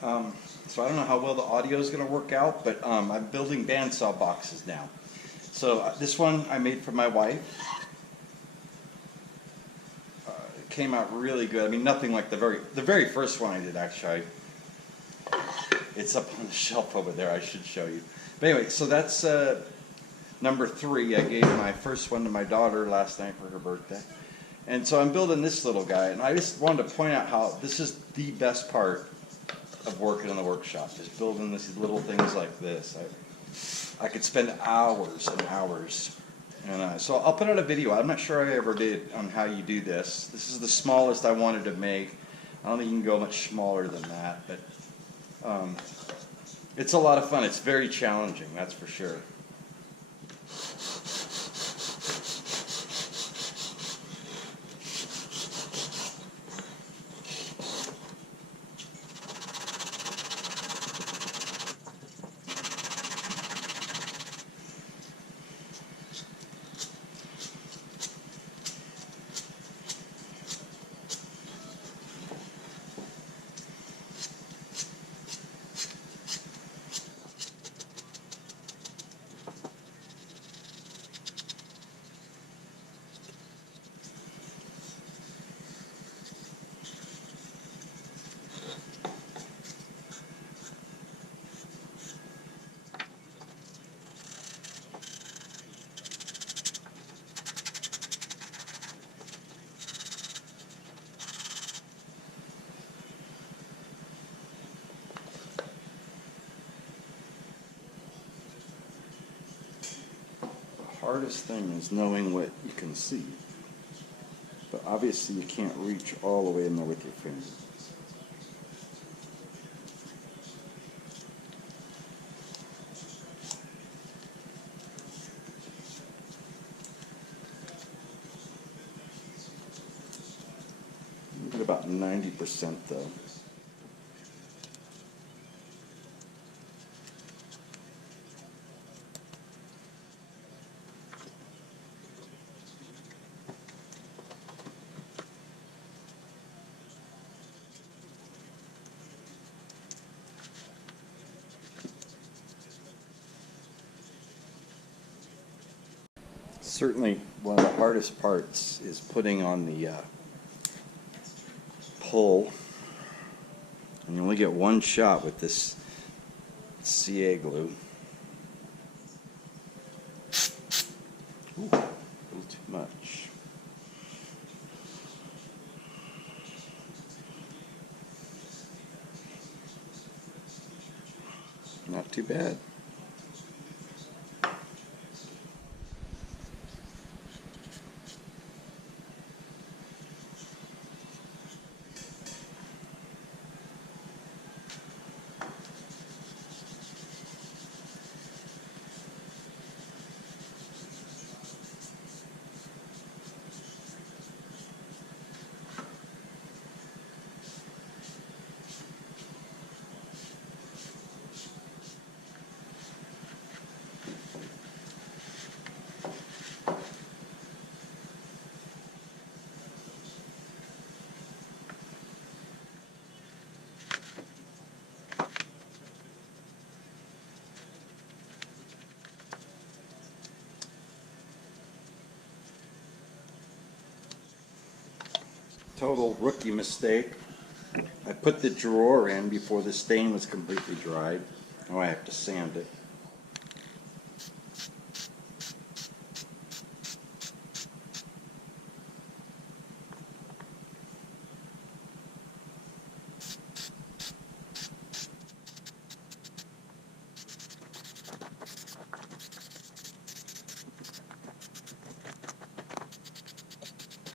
So I don't know how well the audio is going to work out, but I'm building bandsaw boxes now. So this one I made for my wife. It came out really good. I mean, nothing like the very first one I did actually. It's up on the shelf over there. I should show you. But anyway, so that's number 3. I gave my first one to my daughter last night for her birthday. And so I'm building this little guy, and I just wanted to point out how this is the best part of working in the workshop, just building these little things like this. I could spend hours and hours. And so I'll put out a video. I'm not sure I ever did on how you do this. This is the smallest I wanted to make. I don't think you can go much smaller than that, but it's a lot of fun. It's very challenging, that's for sure. Hardest thing is knowing what you can see, but obviously you can't reach all the way in there with your finger. You get about 90% though. Certainly one of the hardest parts is putting on the pull. And you only get one shot with this CA glue. Ooh, a little too much. Not too bad. Total rookie mistake. I put the drawer in before the stain was completely dried. Now I have to sand it.